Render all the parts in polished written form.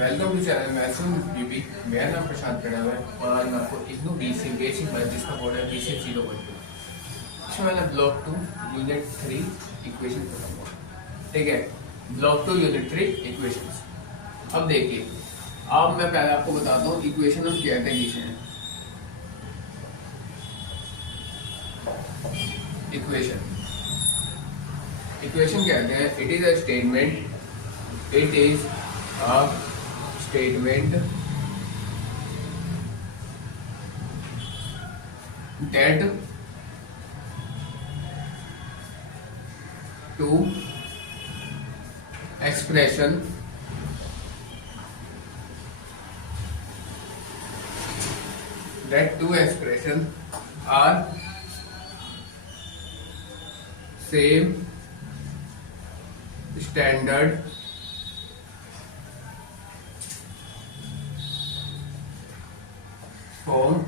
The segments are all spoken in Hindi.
वेलकम टू चैनल मैथ्स बीबी। मेरा नाम प्रशांत प्रणव है और आज मैं आपको इग्नू बीसी बेसिक मैथ जिसका कोड है BC 0.2 इसमें मैंने ब्लॉक 2 यूनिट 3 इक्वेशन पढ़ाऊंगा। ठीक है, ब्लॉक 2 यूनिट 3 इक्वेशंस। अब देखिए, अब मैं पहले आपको बताता हूँ इक्वेशन हम कहते हैं किसे हैं। इक्वेशन कहते हैं it is a statement that two expression are same standard form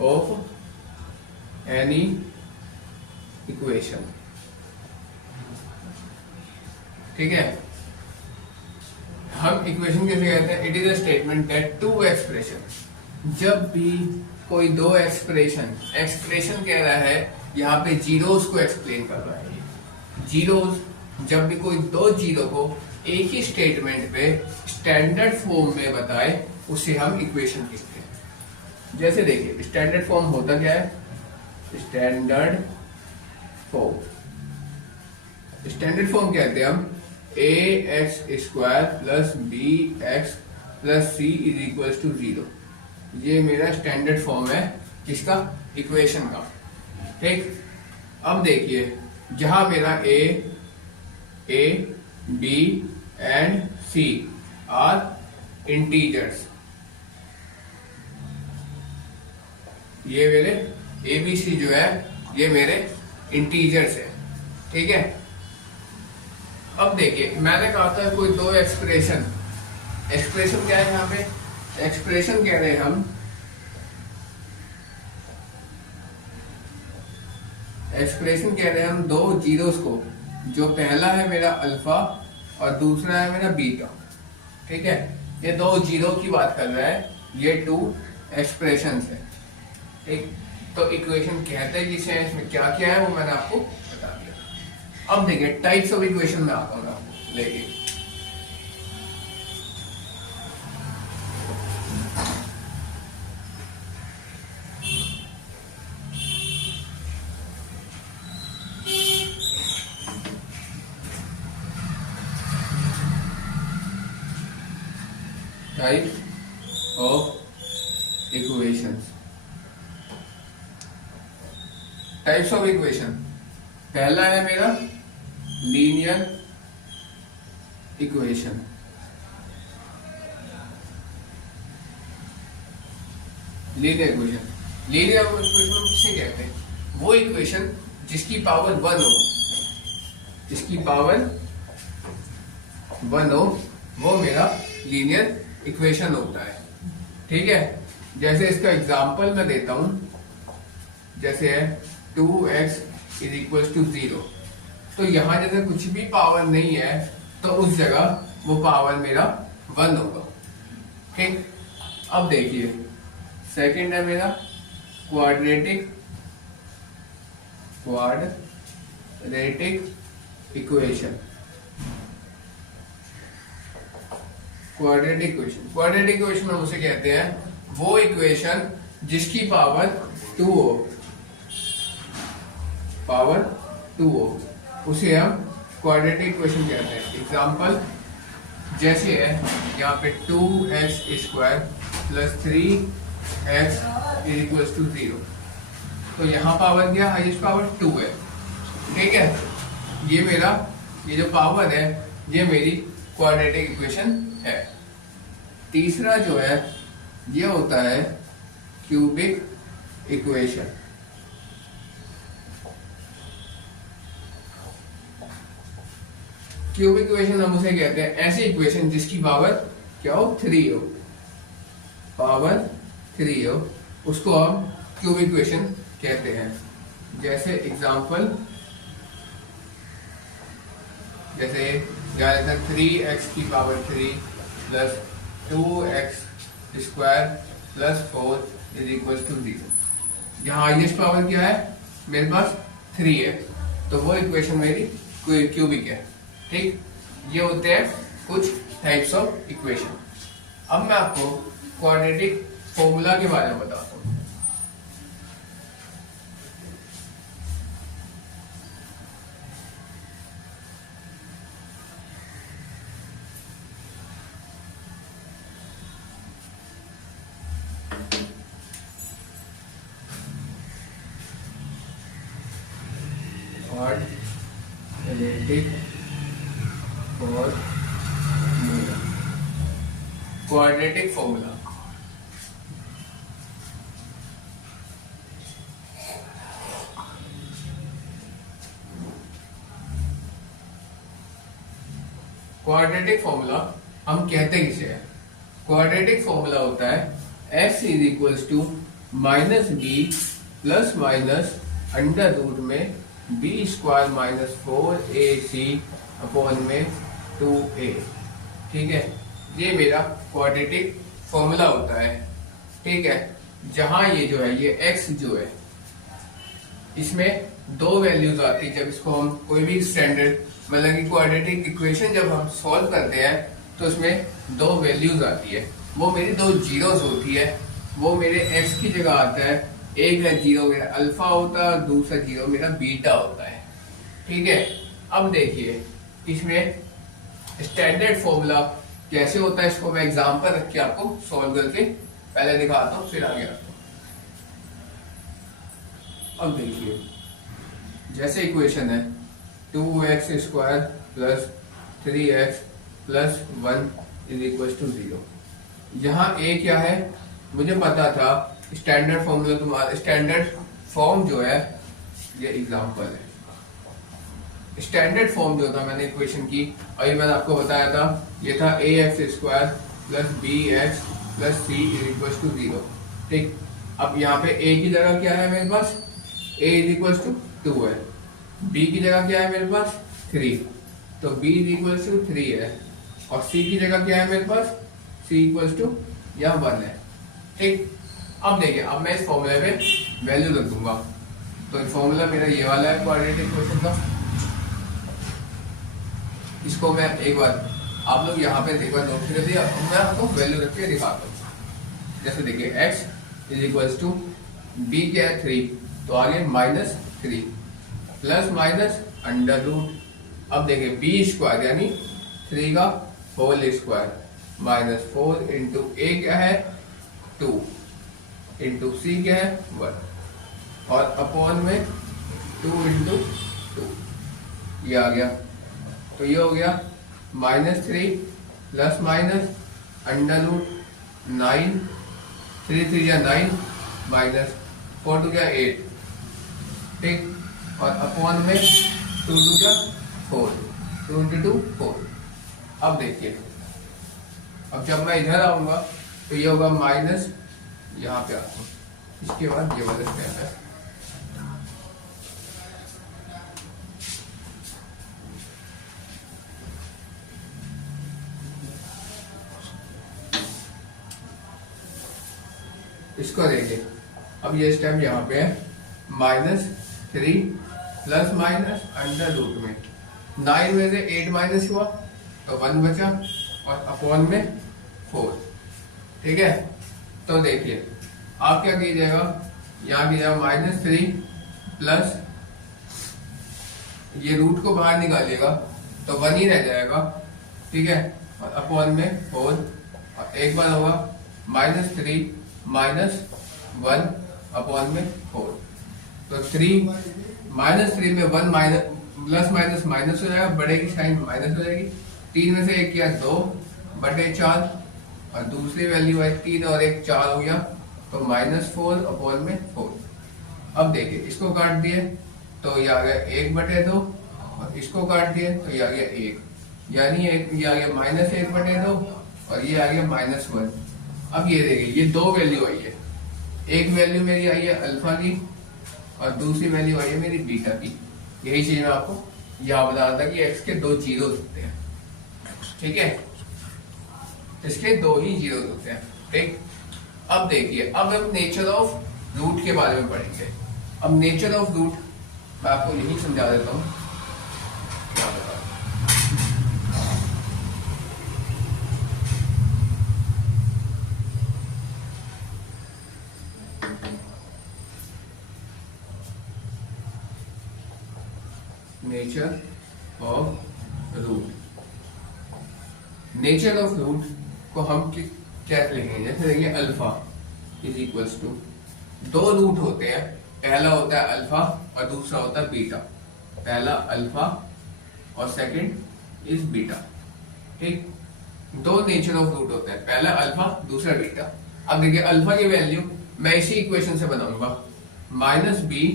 of any equation। ठीक है, हम इक्वेशन कैसे कहते हैं? It is a statement that two expression, जब भी कोई दो एक्सप्रेशन कह रहा है, यहाँ पे जीरोस को एक्सप्लेन कर रहा है। जीरोस, जब भी कोई दो जीरो को एक ही स्टेटमेंट पे स्टैंडर्ड फॉर्म में बताए, उसे हम इक्वेशन कहते हैं। जैसे देखिए, स्टैंडर्ड फॉर्म होता क्या है? स्टैंडर्ड फॉर्म कहते हैं हम ax² + bx + c = 0। ये मेरा स्टैंडर्ड फॉर्म है किसका? इक्वेशन का। ठीक, अब देखिए, जहां मेरा a, b and c are integers, ये मेरे ABC जो है ये मेरे इंटीजर्स है। ठीक है, अब देखिए, मैंने कहा था कोई दो एक्सप्रेशन क्या है यहाँ पे? एक्सप्रेशन कह रहे हैं हम दो जीरोस को, जो पहला है मेरा अल्फा और दूसरा है मेरा बीटा। ठीक है, ये दो जीरो की बात कर रहा है, ये टू एक्सप्रेशंस है। ठीक, तो इक्वेशन कहते हैं जिसे, इसमें क्या क्या है वो मैंने आपको बता दिया। अब देखिए, टाइप्स ऑफ इक्वेशन में आता हूँ आपको लेके। Type of equations. Types of equation, पहला है मेरा लीनियर इक्वेशन। लीनियर इक्वेशन किसे कहते हैं? वो इक्वेशन जिसकी पावर 1 हो, वो मेरा लीनियर इक्वेशन होता है। ठीक है, जैसे इसका एग्जांपल मैं देता हूं, जैसे है 2x = 0। तो यहां जैसे कुछ भी पावर नहीं है, तो उस जगह वो पावर मेरा 1 होगा। ठीक, अब देखिए, सेकंड है मेरा क्वाड्रेटिक इक्वेशन। क्वाड्रेटिक इक्वेशन हम उसे कहते हैं वो इक्वेशन जिसकी पावर 2 हो, उसे हम क्वाड्रेटिक इक्वेशन कहते हैं। एग्जांपल जैसे है यहाँ पे 2x² + 3x = 0। तो यहाँ पावर क्या? हाईएस्ट पावर 2 है। ठीक है, ये जो पावर है, ये मेरी क्वाड्रेटिक इक्वेशन है। तीसरा जो है, ये होता है क्यूबिक इक्वेशन। क्यूबिक इक्वेशन हम उसे कहते हैं ऐसी इक्वेशन जिसकी पावर क्या हो? 3 हो, उसको हम क्यूबिक इक्वेशन कहते हैं। जैसे एग्जांपल, जैसे यहाँ लेते हैं 3x³ plus 2x² plus 4 is equal to 0। यहाँ हाईएस्ट पावर क्या है मेरे पास 3 है, तो वो इक्वेशन मेरी क्यूबिक है। ठीक, ये होते हैं कुछ टाइप्स ऑफ इक्वेशन। अब मैं आपको क्वाड्रेटिक फॉर्मूला के बारे में बताता हूँ। क्वाड्रेटिक फॉर्मूला क्वाड्रेटिक फॉर्मूला हम कहते किसे हैं? क्वाड्रेटिक फॉर्मूला होता है x is equals to minus B plus minus under root में b² माइनस 4ac अपॉन में 2a। ठीक है, ये मेरा क्वाड्रेटिक फॉर्मूला होता है। ठीक है, जहां ये जो है ये x जो है इसमें दो वैल्यूज आती है। जब इसको हम कोई भी स्टैंडर्ड मतलब कि क्वाड्रेटिक इक्वेशन जब हम सॉल्व करते हैं तो उसमें दो वैल्यूज आती है, वो मेरी दो जीरोस होती है। वो मेरे x की जगह आता है, एक है जीरो मेरा अल्फा होता है, दूसरा जीरो मेरा बीटा होता है। ठीक है, अब देखिए इसमें स्टैंडर्ड फॉर्मूला कैसे होता है, इसको मैं एग्जांपल रख के आपको सॉल्व करके पहले दिखाता हूँ, फिर आगे आता हूँ। अब देखिए जैसे इक्वेशन है 2x² plus 3x plus 1 is equal to 0। यहाँ a क्या है मुझे पता था, स्टैंडर्ड फॉर्मूला तुम्हारा स्टैंडर्ड फॉर्म जो है ये एग्जांपल है। स्टैंडर्ड फॉर्म जो था मैंने इक्वेशन की, और ये मैंने आपको बताया था, ये था ax² plus bx plus c is equal to 0। ठीक, अब यहाँ पे a की जगह क्या है मेरे पास, a इज इक्वल टू 2 है, b की जगह क्या है मेरे पास 3, तो b इज इक्वल टू 3 है, और c की जगह क्या है मेरे पास, c इक्वल टू यहाँ 1 है। ठीक, अब देखिए अब मैं इस फॉर्मूले पे वैल्यू रख दूंगा, तो फॉर्मूला मेरा ये वाला है क्वाड्रेटिक इक्वेशन का। इसको मैं एक बार आप लोग यहाँ पे एक बार नोट कर दिया, मैं आपको वैल्यू रख के दिखाता हूँ। जैसे देखिए x is equal to b क्या है 3, तो आगे -3 प्लस माइनस अंडर रूट। अब देखिए b² यानी 3 का whole square minus 4 into a क्या है 2 इंटू c क्या है 1 और अपॉन में 2 इंटू 2 ये आ गया। तो ये हो गया -3 प्लस माइनस अंडर रूट 9 3 3 या 9 माइनस 4 2 क्या 8। ठीक, और अपॉन में 2 2 क्या 4 2 इंटू 2 4। अब देखिए अब जब मैं इधर आऊंगा तो ये होगा माइनस, यहाँ पे आता हूँ, इसके बाद ये वाला स्टेप है। इसको देखिए अब ये स्टेप यहाँ पे है -3 प्लस माइनस अंडर रूट में 9 में से 8 माइनस हुआ तो 1 बचा और अपॉन में 4। ठीक है, तो देखिए आप क्या कीजिएगा, यहाँ कीजिएगा -3 प्लस ये रूट को बाहर निकालिएगा तो 1 ही रह जाएगा। ठीक है, और अपॉन में 4 और एक बार होगा -3 माइनस 1 अपॉन में 4, तो 3 -3 में 1 माइनस प्लस माइनस माइनस हो जाएगा, बड़े की साइन माइनस हो जाएगी। 3 में से 1 किया 2/4 और दूसरी वैल्यू है 3 और 1 4 हो गया, तो -4 अपॉन में 4। अब देखिए इसको काट दिए तो ये आ गया 1/2 और इसको काट दिए तो ये आ गया 1, यानी ये आ गया -1/2 और ये आ गया -1। अब ये देखिए ये दो वैल्यू आई है, एक वैल्यू मेरी आई है अल्फा की और दूसरी वैल्यू आई है मेरी बीटा की। यही चीज मैं आपको यहाँ बता रहा था कि x के दो जीरो होते हैं। ठीक है, इसके 2 ही जीरो होते हैं। ठीक, अब देखिए, अब हम नेचर ऑफ रूट के बारे में पढ़ेंगे। अब नेचर ऑफ रूट मैं आपको यही समझा देता हूं। Nature of root, nature of root को हम क्या लिखेंगे, जैसे देखिए alpha is equals to, 2 root होते हैं, पहला होता है अल्फा और दूसरा होता है बीटा। पहला अल्फा और सेकंड इज बीटा। ठीक, 2 नेचर ऑफ रूट होते हैं, पहला अल्फा दूसरा बीटा। अब देखिए अल्फा की वैल्यू मैं इसी इक्वेशन से बनाऊंगा, minus B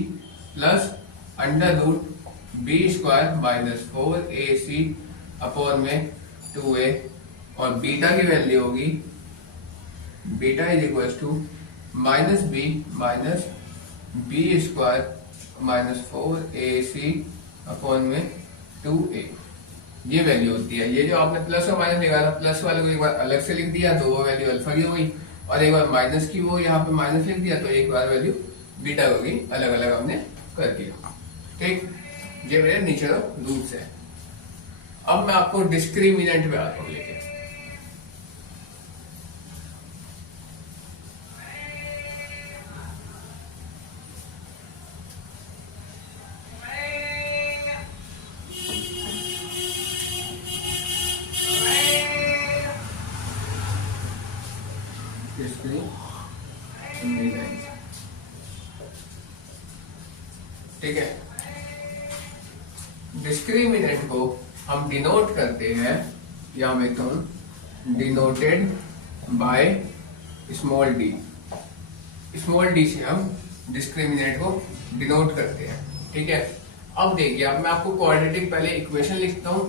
plus under root B square minus 4ac upon में 2a, और बीटा की वैल्यू होगी, beta is equal to minus B square minus 4ac upon में 2a। ये वैल्यू होती है। ये जो आपने प्लस और माइनस लिखा था, प्लस वाले को एक बार अलग से लिख दिया तो वो वैल्यू अल्फा की हो गई, और एक बार माइनस की वो यहाँ पे माइनस लिख दिया तो एक बार वैल्यू बीटा हो गई, अलग अलग हमने कर दिया। ठीक, ये मेरे नेचर ऑफ रूट्स है। अब मैं आपको डिस्क्रिमिनेंट पे आता हूँ लेके। ठीक है, डिस्क्रिमिनेंट को हम डिनोट करते हैं, या मैं कहूं denoted by small D. Small D से हम डिस्क्रिमिनेंट को डिनोट करते हैं। ठीक है, अब देखिए, अब मैं आपको क्वाड्रेटिक पहले इक्वेशन लिखता हूं,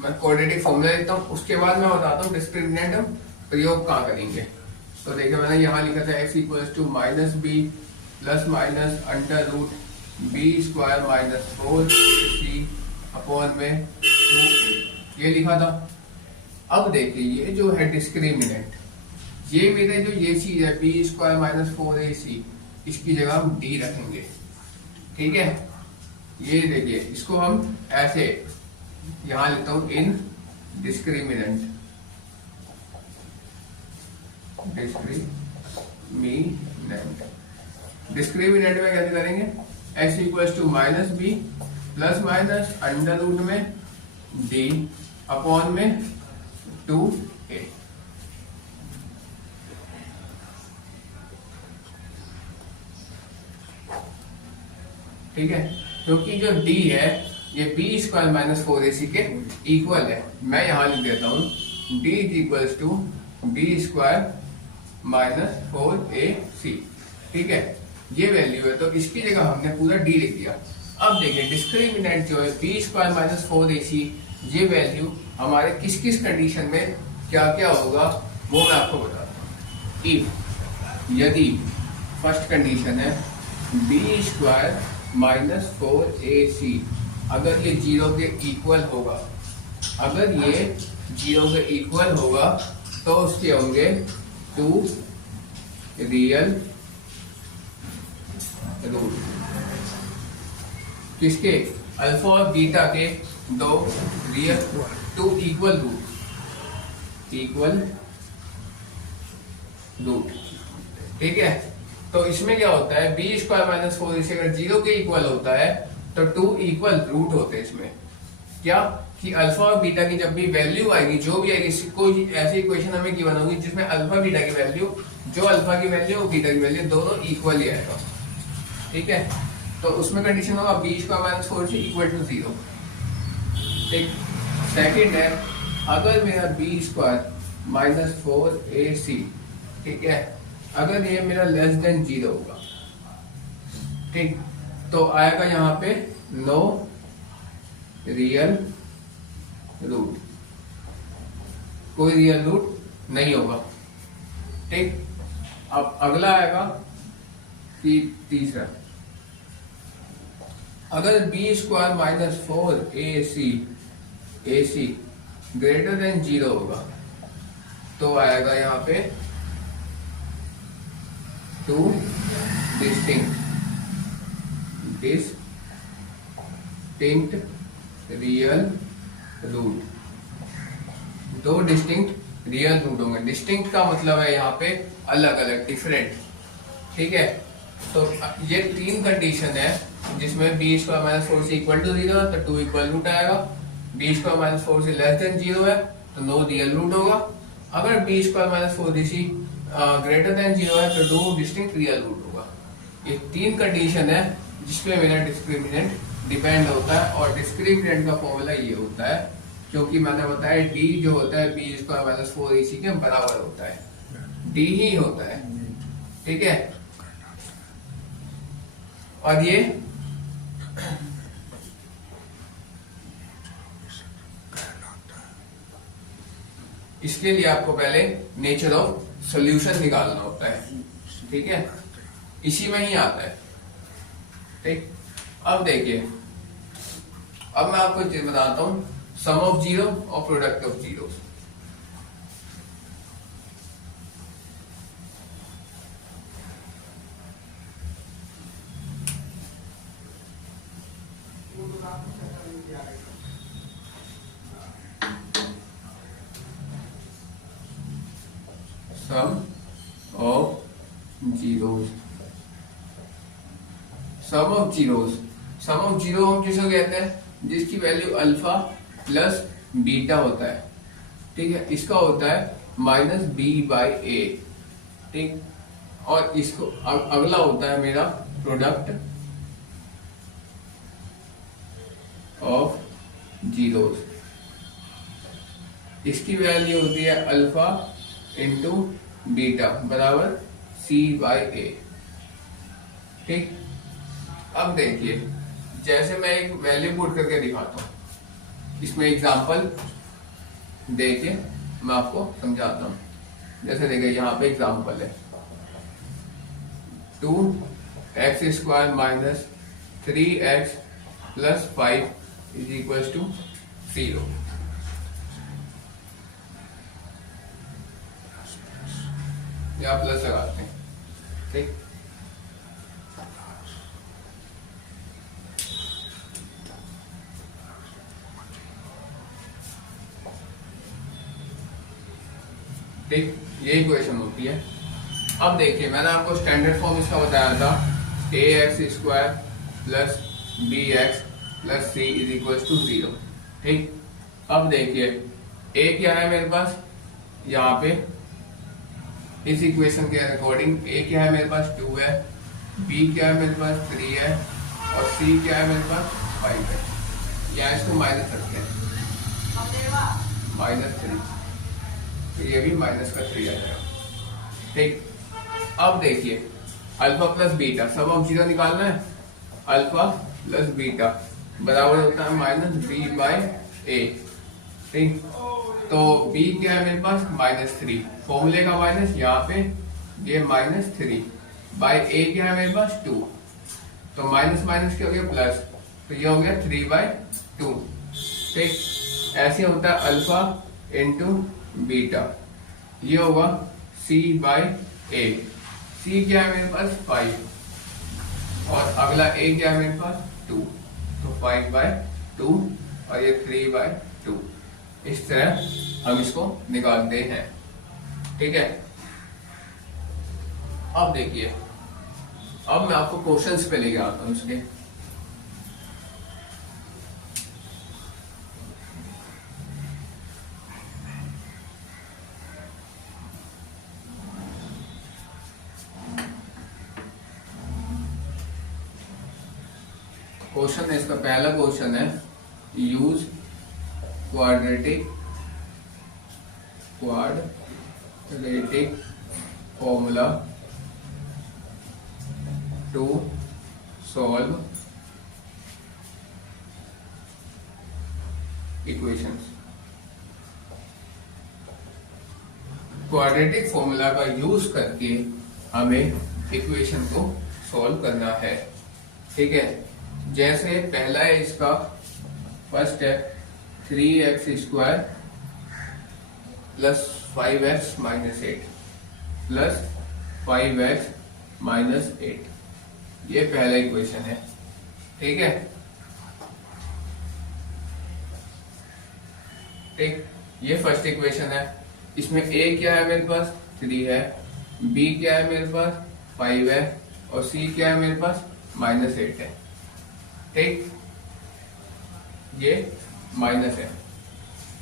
मैं क्वाड्रेटिक फॉर्मूला लिखता हूं, उसके बाद मैं बताता हूं डिस्क्रिमिनेंट हम प्रयोग कहां करेंगे। तो देखिए मैंने यहां लिखा था x equals to minus B plus minus under root B square minus 4ac upon में 2a, ये लिखा था। अब देखिए ये जो है डिस्क्रिमिनेंट, ये मेरे जो ये चीज है बी स्क्वायर माइनस 4ac, इसकी जगह हम डी रखेंगे। ठीक है, ये देखिए इसको हम ऐसे यहां लिखता हूं इन डिस्क्रिमिनेंट, डिस्क्रिमिनेंट में कैसे करेंगे, x equals to minus B plus minus under root में डी अपॉन में 2a। ठीक है, क्योंकि जो d है ये बी स्क्वायर माइनस 4ac के इक्वल है। मैं यहां लिख देता हूं d is equals to B square minus 4ac। ठीक है, ये वैल्यू है तो इसकी जगह हमने पूरा d लिख दिया। अब देखिए डिस्क्रिमिनेंट जो है बी स्क्वायर माइनस 4ac, ये वैल्यू हमारे किस किस कंडीशन में क्या क्या होगा वो मैं आपको बताता हूँ। इफ, यदि फर्स्ट कंडीशन है बी स्क्वायर माइनस 4ac, अगर ये 0 के इक्वल होगा, अगर ये 0 के इक्वल होगा तो उसके होंगे 2 रियल रूट, किसके, अल्फा और बीटा के 2 रियल 2 इक्वल रूट। ठीक है, तो इसमें क्या होता है, बी स्क्वायर माइनस 4ac अगर 0 के इक्वल होता है तो 2 इक्वल रूट होते हैं इसमें। क्या कि अल्फा और बीटा की जब भी वैल्यू आएगी, जो भी आएगी, कोई ऐसी इक्वेशन हमें गिवन होगी जिसमें अल्फा बीटा की वैल्यू, जो अल्फा की वैल्यू और बीटा की वैल्यू दोनों इक्वल ही आएगा। ठीक है, तो उसमें कंडीशन होगा B square minus 4ac equal to 0। ठीक, सेकंड है अगर मेरा बी स्क्वायर माइनस 4ac, ठीक है, अगर ये मेरा लेस देन 0 होगा, ठीक, तो आएगा यहाँ पे नो रियल रूट, कोई रियल रूट नहीं होगा। ठीक, अब अगला आएगा कि तीसरा, अगर B square minus 4ac greater than 0 होगा तो आएगा यहाँ पे टू डिस्टिंक्ट रियल रूट, दो डिस्टिंक्ट रियल रूट होंगे। डिस्टिंक्ट का मतलब है यहाँ पे अलग अलग, डिफरेंट, ठीक है। तो ये तीन कंडीशन है जिसमें बी स्क्वायर माइनस 4 से इक्वल टू 0 है तो 2 इक्वल रूट आएगा, बी स्क्वायर माइनस 4 से लेस देन 0 है तो नो रियल रूट होगा, अगर बी स्क्वायर माइनस 4 सी ग्रेटर देन 0 है तो 2 डिस्टिंक्ट रियल रूट होगा। ये तीन कंडीशन है जिसपे मेरा डिस्क्रिमिनेंट डिपेंड होता है, और डिस्क्रिमिनेंट का फॉर्मूला ये होता है क्योंकि मैंने बताया डी जो होता है बी स्क्वायर माइनस 4 AC के बराबर होता है, डी ही होता है, ठीक है। और ये इसके लिए आपको पहले नेचर ऑफ सॉल्यूशन निकालना होता है, ठीक है, इसी में ही आता है, ठीक। अब देखिए, अब मैं आपको चीज बताता हूं, सम ऑफ जीरो और product of zero. Sum of zeros, sum of zeros, sum of zero हम किसको कहते हैं, जिसकी वैल्यू अल्फा प्लस बीटा होता है, ठीक है। इसका होता है माइनस बी बाई ए, ठीक। और इसको अगला होता है मेरा प्रोडक्ट ऑफ जीरोस, इसकी वैल्यू होती है अल्फा इंटू बीटा बराबर सी बाई ए, ठीक। अब देखिए, जैसे मैं एक वैल्यू पुट करके दिखाता हूं, इसमें एग्जांपल देखिए मैं आपको समझाता हूं। जैसे देखिए यहाँ पे एग्जांपल है 2x square minus 3x plus 5 is equal to 0। या प्लस लगाते हैं, ठीक। ठीक, ये इक्वेशन होती है। अब देखिए, मैंने आपको स्टैंडर्ड फॉर्म इसका बताया था, A X square plus B X plus C is equal to 0, ठीक। अब देखिए, ए क्या है मेरे पास, यहाँ पे इस इक्वेशन के अकॉर्डिंग ए क्या है मेरे पास 2 है, बी क्या है मेरे पास 3 है, और सी क्या है मेरे पास 5 है। या इसको माइनस रखते हैं, -3, तो ये भी माइनस का 3 आ जाएगा, ठीक। अब देखिए, अल्फा प्लस बीटा, सब हम जीरो निकालना है, अल्फा प्लस बीटा बराबर होता है माइनस बी बाई ए, ठीक। तो b क्या है मेरे पास -3, फॉर्मूले का माइनस, यहाँ पे ये -3 बाई a क्या है मेरे पास 2, तो माइनस माइनस क्या हो गया प्लस, तो ये हो गया 3/2, ठीक। ऐसे होता है अल्फा इंटू बीटा, ये होगा c बाई a, c क्या है मेरे पास 5 और अगला a क्या है मेरे पास 2, तो 5/2 और ये 3/2। इस तरह हम इसको निकालते हैं, ठीक है। अब देखिए, अब मैं आपको क्वेश्चंस पे लेके आता हूं इसके। क्वेश्चन है इसका, पहला क्वेश्चन है, use quadratic formula to solve equations. Quadratic formula का यूज करके हमें इक्वेशन को सॉल्व करना है, ठीक है। जैसे पहला है इसका, फर्स्ट है 3x square plus 5x minus 8 plus 5x minus 8। ये पहला इक्वेशन है, ठीक है। ठीक, ये फर्स्ट इक्वेशन है। इसमें a क्या है मेरे पास 3 है, b क्या है मेरे पास 5 है और c क्या है मेरे पास माइनस 8 है। ठीक, ये माइनस है।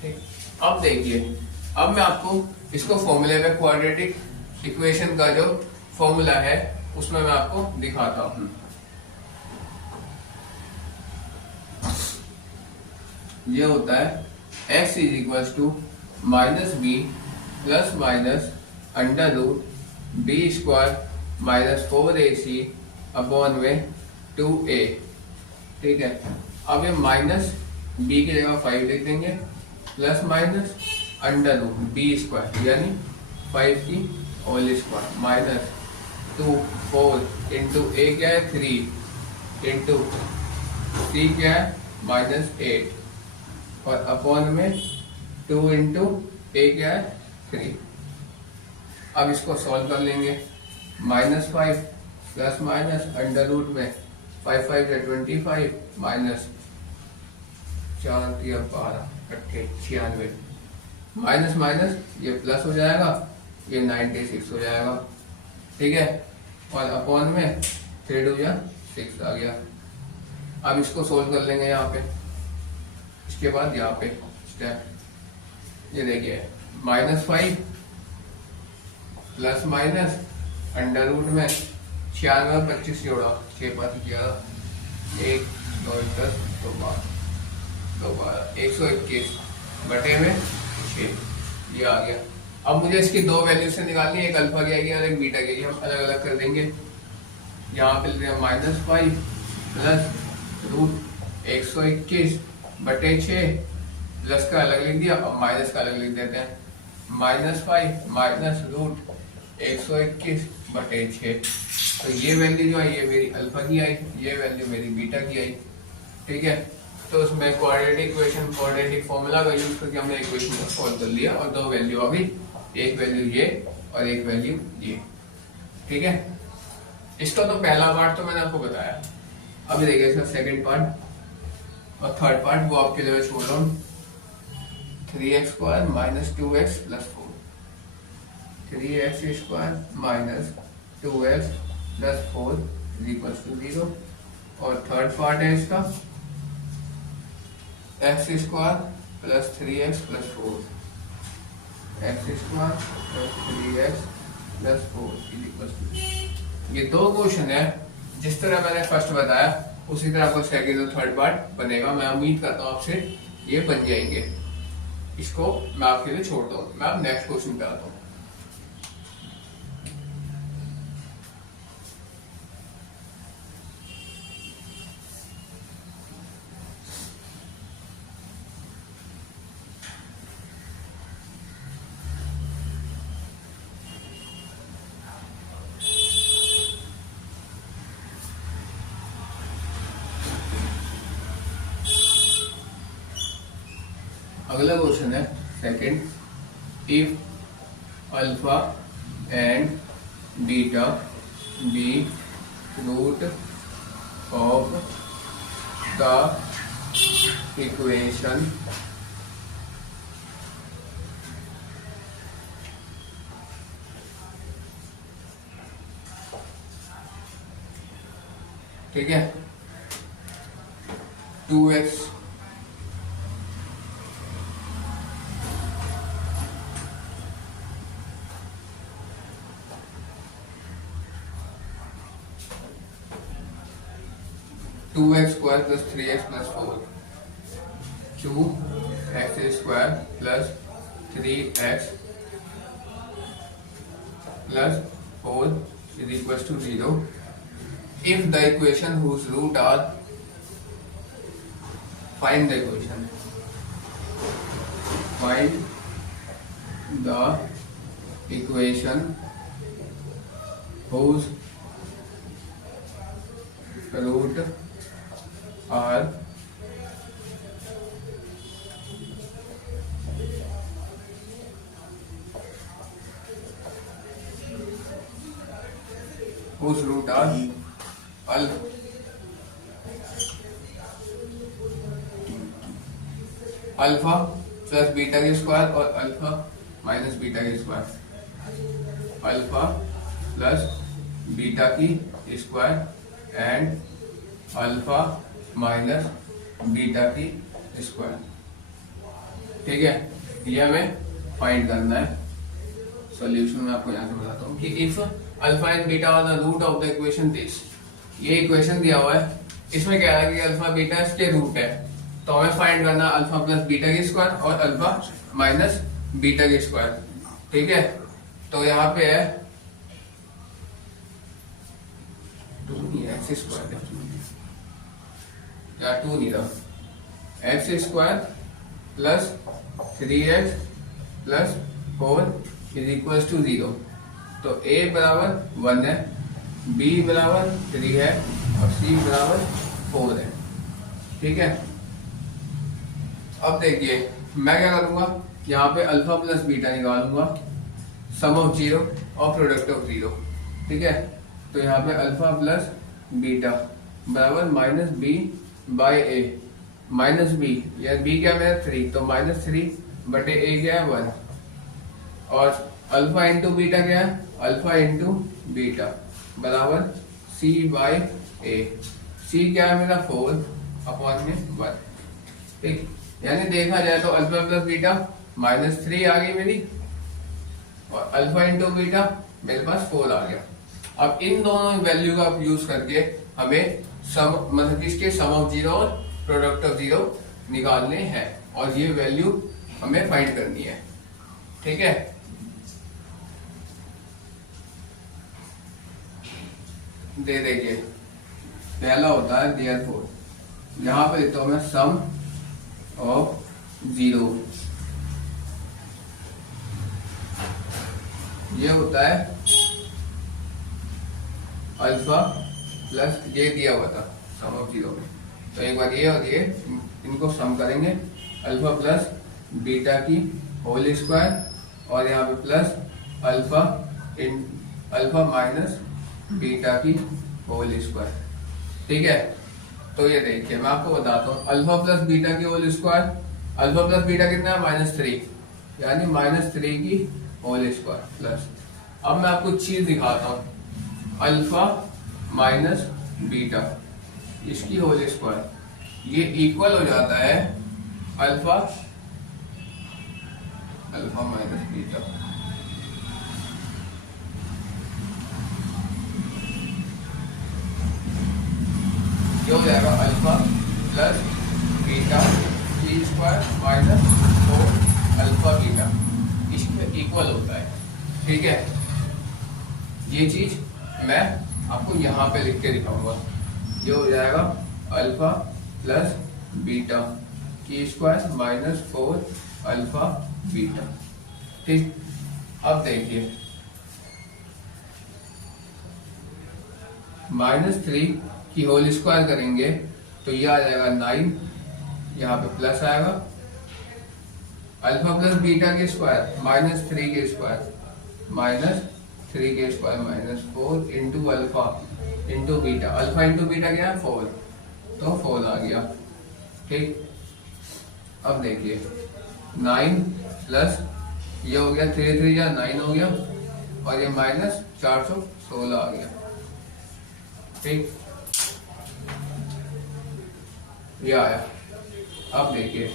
ठीक, अब देखिए, अब मैं आपको इसको फॉर्मूले में क्वाड्रेटिक इक्वेशन का जो फॉर्मूला है उसमें मैं आपको दिखाता हूं। ये होता है x is equal to minus B plus minus under root B square minus 4ac upon में 2a। ठीक है, अब ये माइनस b की जगह 5 लिख देंगे plus minus under root B square यानी 5 की whole square minus 2 4 into a क्या है 3 इंटू c क्या है माइनस 8 और अपॉन में 2 इंटू a क्या है 3। अब इसको सॉल्व कर लेंगे। -5 प्लस माइनस अंडर रूट में 5 5 है 25 माइनस 4 3 12 96 माइनस माइनस ये प्लस हो जाएगा, ये 96 हो जाएगा। ठीक है, और अपॉन में 3 2 या 6 आ गया। अब इसको सोल्व कर लेंगे यहाँ पे। इसके बाद यहाँ पे स्टेप ये देखिए -5 प्लस माइनस अंडर रूट में 96 और 25 जोड़ा 6 5 11 1 2 10 2 12 121 बटे में 6 ये आ गया। अब मुझे इसकी दो वैल्यू से निकालनी है, एक अल्फा की आएगी और एक बीटा की। हम अलग अलग कर देंगे। यहाँ पे लेते हैं -5 प्लस रूट 121 बटे 6 प्लस का अलग लिख दिया और माइनस का अलग लिख देते हैं। -5 माइनस रूट 121 बटे 6। तो ये वैल्यू जो है ये मेरी अल्फा की आई, ये वैल्यू मेरी बीटा की आई। ठीक है, तो उसमें क्वाड्रेटिक इक्वेशन क्वाड्रेटिक फॉर्मूला का यूज करके हमने इक्वेशन को सॉल्व कर लिया और दो वैल्यू आ गई, एक वैल्यू ये और एक वैल्यू ये। ठीक है, इसका तो पहला पार्ट तो मैंने आपको बताया। अभी देखिए इसका सेकंड पार्ट और थर्ड पार्ट वो आपके लिए छोड़ रहा हूँ। 3x square minus 2x plus 4 3x square minus 2x plus 4 is equal to 0। और थर्ड पार्ट है इसका x square plus 3x plus 4 x square plus 3x plus 4 is equal to. ये दो क्वेश्चन है, जिस तरह मैंने फर्स्ट बताया उसी तरह आपको सेकंड और थर्ड पार्ट बनेगा। मैं उम्मीद करता हूँ आपसे ये बन जाएंगे। इसको मैं आपके लिए छोड़ता हूँ, मैं अब नेक्स्ट क्वेश्चन पे आता हूँ। अगला क्वेश्चन है second. If alpha and beta be root of the equation ठीक है 2x 2x square plus 3x plus 4 2x square plus 3x plus 4 is equals to 0 if the equation whose root are find the equation whose root are whose root are alpha plus beta के स्क्वायर और अल्फा माइनस बीटा के स्क्वायर, अल्फा प्लस बीटा की square and alpha minus beta की स्क्वायर। ठीक है, ये हमें फाइंड करना है। सॉल्यूशन में आपको यहाँ से बताता हूँ कि if alpha and beta are the root of the equation this, ये इक्वेशन दिया हुआ है, इसमें क्या है कि अल्फा बीटा इसके रूट है, तो हमें फाइंड करना अल्फा प्लस बीटा की स्क्वायर और अल्फा माइनस बीटा की स्क्वायर। ठीक है, तो यहाँ पे है 2 नहीं है, एक्स स्क्वायर या 2 नहीं था, X square plus 3x plus 4 is equal to 0। तो a बराबर 1 है, b बराबर 3 है और c बराबर 4 है। ठीक है, अब देखिए मैं क्या करूंगा, यहाँ पे अल्फा प्लस बीटा निकालूंगा, सम ऑफ 0 और प्रोडक्ट ऑफ 0। ठीक है, तो यहाँ पे अल्फा प्लस बीटा बराबर minus B by A, minus B या बी क्या मेरा 3, तो माइनस 3 बटे ए क्या है 1, और अल्फा इंटू बीटा क्या है, अल्फा इंटू बीटा बराबर सी बाई ए, सी क्या है मेरा 4 अपॉन में 1। ठीक, यानी देखा जाए तो अल्फा प्लस बीटा माइनस 3 आ गई मेरी, और अल्फा इंटू बीटा मेरे पास 4 आ गया। अब इन दोनों वैल्यू का यूज करके हमें सम मतलब इसके सम ऑफ 0 और प्रोडक्ट ऑफ 0 निकालने हैं, और ये वैल्यू हमें फाइंड करनी है। ठीक है, दे देखिए, पहला होता है देयरफॉर, यहां पे लिखता हूं मैं सम ऑफ 0, ये होता है अल्फा प्लस, ये दिया हुआ था सम ऑफ 0 में, तो एक बार ये और ये इनको सम करेंगे, अल्फा प्लस बीटा की होल स्क्वायर और यहाँ पे प्लस अल्फा इन अल्फा माइनस बीटा की होल स्क्वायर। ठीक है, तो ये देखिए मैं आपको बताता हूँ, अल्फा प्लस बीटा की whole square, alpha plus beta कितना है -3, यानी -3 की होल स्क्वायर प्लस, अब मैं आपको चीज दिखाता हूँ, अल्फा माइनस बीटा इसकी होल स्क्वायर, ये इक्वल हो जाता है अल्फा अल्फा माइनस बीटा, ये हो जाएगा अल्फा प्लस बीटा की स्क्वायर माइनस 4 अल्फा बीटा, इसमें इक्वल होता है। ठीक है, ये चीज मैं आपको यहाँ पे लिख के दिखाऊंगा, ये हो जाएगा अल्फा प्लस बीटा की स्क्वायर माइनस 4 अल्फा बीटा। ठीक, अब देखिए -3 की होल स्क्वायर करेंगे तो ये आ जाएगा 9, यहाँ पे प्लस आएगा, अल्फा प्लस बीटा के स्क्वायर -3 के स्क्वायर -3 के square -4 into alpha into beta, alpha into beta क्या है 4, तो 4 आ गया। ठीक, अब देखिए 9 प्लस ये हो गया 3 3 या 9 हो गया, और ये माइनस 416 आ गया। ठीक, ये आया। अब देखिए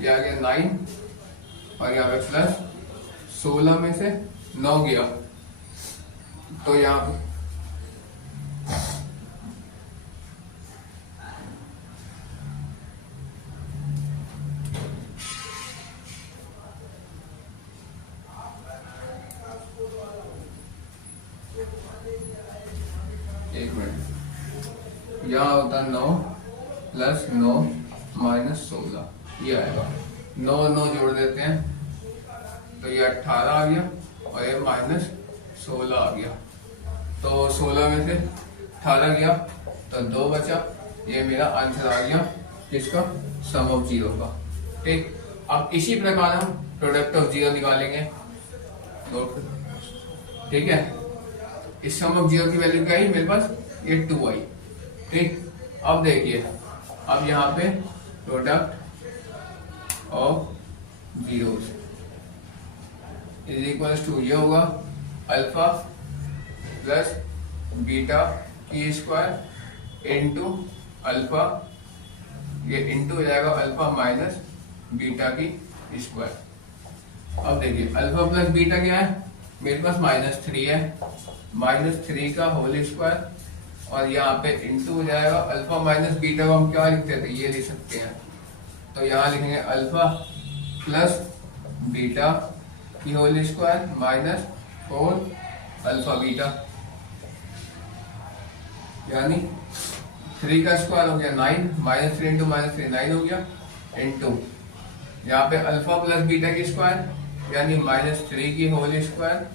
ये आ गया 9 और यहाँ पे प्लस 16 में से 9 गया, तो यहाँ पे एक मिनट, यहाँ होता 9 प्लस 9 माइनस 16, ये आएगा, 9 9 जोड़ देते हैं तो ये 18 आ गया और ये माइनस 16 आ गया, तो 16 में से 18 गया तो 2 बचा, ये मेरा आंसर आ गया किसका, सम ऑफ 0 का। ठीक, अब इसी प्रकार हम प्रोडक्ट ऑफ 0 निकालेंगे। ठीक है, इस सम ऑफ जीरो की वैल्यू क्या आई मेरे पास, ये 2 आई। ठीक, अब देखिए, अब यहाँ पे product of zeros is equals to ये होगा अल्फा प्लस बीटा की स्क्वायर इंटू अल्फा, ये इंटू हो जाएगा अल्फा माइनस बीटा की स्क्वायर। अब देखिए अल्फा प्लस बीटा क्या है मेरे पास, -3 है, -3 का होल स्क्वायर, और यहाँ पे इंटू हो जाएगा अल्फा माइनस बीटा को हम क्या लिखते थे, ये लिख सकते हैं, तो यहाँ लिखेंगे अल्फा प्लस बीटा की whole square minus 4 alpha beta, यानी 3 का स्क्वायर हो गया 9, -3 इंटू -3 9 हो गया, इंटू यहाँ पे अल्फा प्लस बीटा की स्क्वायर यानी -3 की होल स्क्वायर,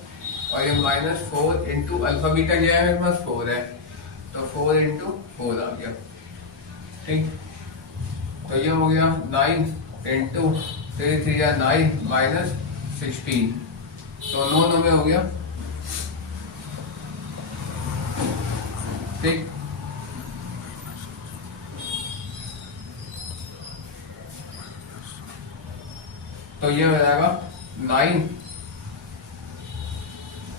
और ये -4 इंटू अल्फा बीटा क्या है मेरे पास 4 है, तो 4 इंटू 4 आ गया। ठीक, तो ये हो गया 9 इंटू 3 3 9 -16, तो 9 में हो गया। ठीक, तो ये हो जाएगा 9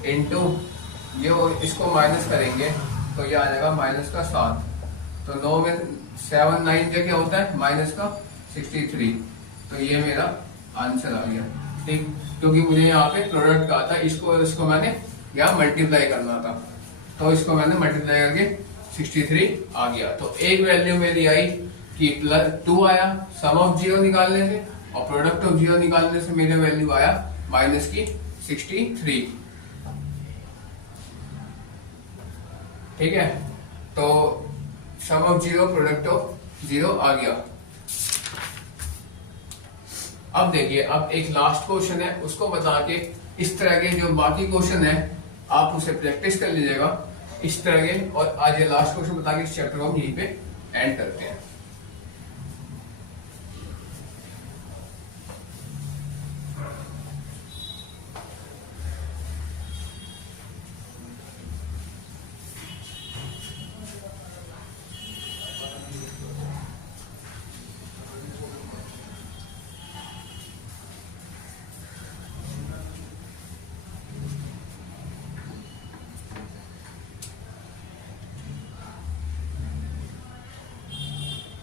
इंटू ये इसको माइनस करेंगे तो ये आ जाएगा -7, तो 9 में 7 9 क्या होता है माइनस का 63, तो ये मेरा आंसर आ गया। ठीक, क्योंकि मुझे यहाँ पे प्रोडक्ट का था, इसको मैंने यहाँ मल्टीप्लाई करना था, तो इसको मैंने मल्टीप्लाई करके 63 आ गया। तो एक वैल्यू मेरी आई कि +2 आया सम ऑफ जीरो निकालने से, और प्रोडक्ट ऑफ जीरो निकालने से मेरे वैल्यू आया -63। ठीक है, तो sum of zero product of zero आ गया। अब देखिए, अब एक लास्ट क्वेश्चन है, उसको बता के इस तरह के जो बाकी क्वेश्चन है आप उसे प्रैक्टिस कर लीजिएगा इस तरह के, और आज ये लास्ट क्वेश्चन बता के इस चैप्टर को हम यहीं पे एंड करते हैं।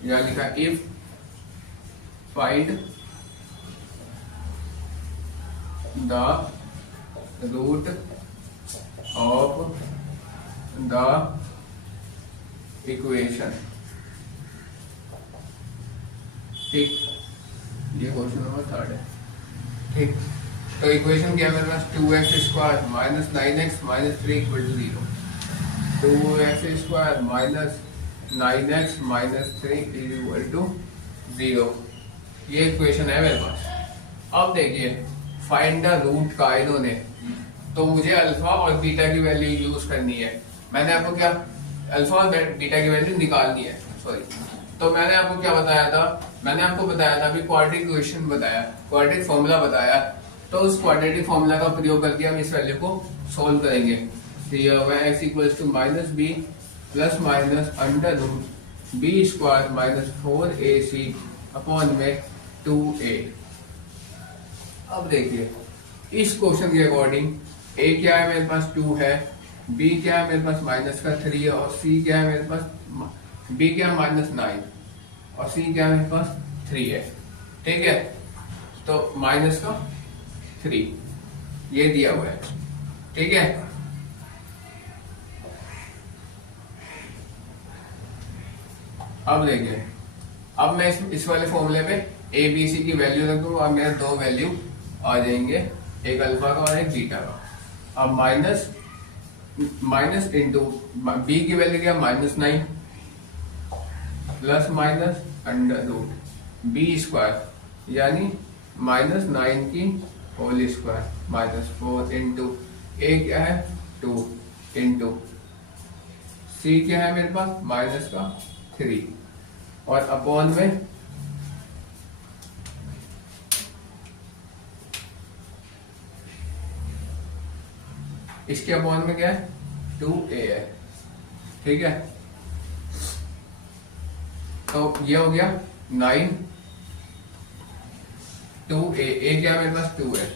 यहाँ लिखा if find the root of the equation. ठीक, ये क्वेश्चन नंबर 3 है। ठीक, तो इक्वेशन क्या है मेरे पास, 2x square minus 9x minus 3 equal to 0, 2x square minus 9x minus 3 is equal to 0, ये इक्वेशन है मेरे पास। अब देखिए फाइंड द रूट का इन्होंने, तो मुझे अल्फा और बीटा की वैल्यू यूज करनी है। मैंने आपको क्या अल्फा और बीटा की वैल्यू निकालनी है, सॉरी, तो मैंने आपको क्या बताया था, मैंने आपको बताया था अभी क्वाड्रेटिक इक्वेशन बताया, क्वाड्रेटिक फॉर्मूला बताया, तो उस क्वाड्रेटिक फॉर्मूला का प्रयोग करके हम इस वैल्यू को सोल्व करेंगे। तो ये होगा x equals to -b plus minus under root b square minus 4ac upon में 2a। अब देखिए इस क्वेश्चन के अकॉर्डिंग a क्या है मेरे पास 2 है, b क्या है मेरे पास -3 है, और c क्या है मेरे पास, b क्या है -9 और c क्या है मेरे पास 3 है। ठीक है, तो -3 ये दिया हुआ है। ठीक है, अब देखिए, अब मैं इस वाले फॉर्मूले पे ए बी सी की वैल्यू रख दूंगा और मेरे 2 वैल्यू आ जाएंगे, एक अल्फा का और एक बीटा का। अब माइनस इंटू बी की वैल्यू क्या -9 plus minus under root B square यानी -9 की होल स्क्वायर -4 इंटू ए क्या है 2 इंटू सी क्या है मेरे पास -3 और अपॉन में इसके अपॉन में क्या है 2a है, ठीक है। तो ये हो गया 9 2a, a क्या मेरे पास 2 है,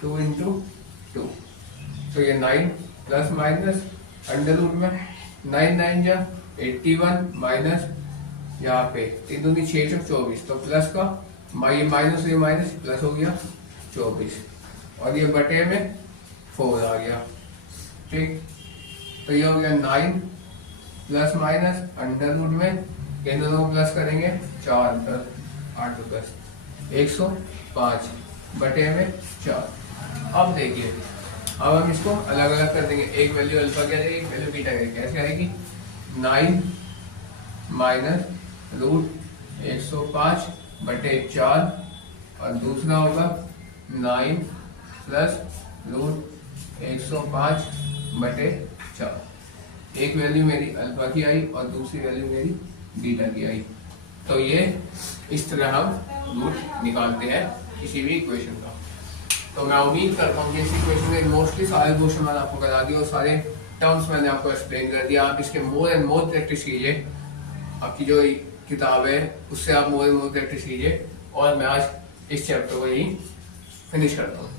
2 इंटू 2, तो ये 9 प्लस माइनस अंडर रूट में 9 9 जा 81 माइनस यहाँ पे 3 दूनी 6 24, तो प्लस का ये माइनस ये माइनस प्लस हो गया 24, और ये बटे में 4 आ गया, ठीक। तो ये हो गया 9 प्लस माइनस अंडर रूट में, इन दोनों को प्लस करेंगे 4 प्लस 8 प्लस 105 बटे में 4। अब देखिए, अब हम इसको अलग अलग कर देंगे, एक वैल्यू अल्फा क्या जाएगी, एक वैल्यू बीटा क्या, कैसे आएगी, 9 माइनस रूट 105 बटे 4, और दूसरा होगा 9 प्लस रूट 105 बटे 4। एक वैल्यू मेरी अल्फा की आई और दूसरी वैल्यू मेरी बीटा की आई। तो ये इस तरह हम रूट निकालते हैं किसी भी इक्वेशन का। तो मैं उम्मीद करता हूँ कि इस इक्वेशन में मोस्टली सारे क्वेश्चन मैंने आपको करा दिए और सारे टर्म्स मैंने आपको एक्सप्लेन कर दिया। आप इसके मोर एंड मोर प्रैक्टिस कीजिए, आपकी जो किताब है उससे आप मोर एंड मोर प्रैक्टिस कीजिए, और मैं आज इस चैप्टर को यही फिनिश करता हूँ।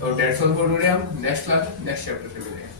तो डेट्स ऑल फॉर टुडे, हम नेक्स्ट क्लास नेक्स्ट चैप्टर से मिलेंगे।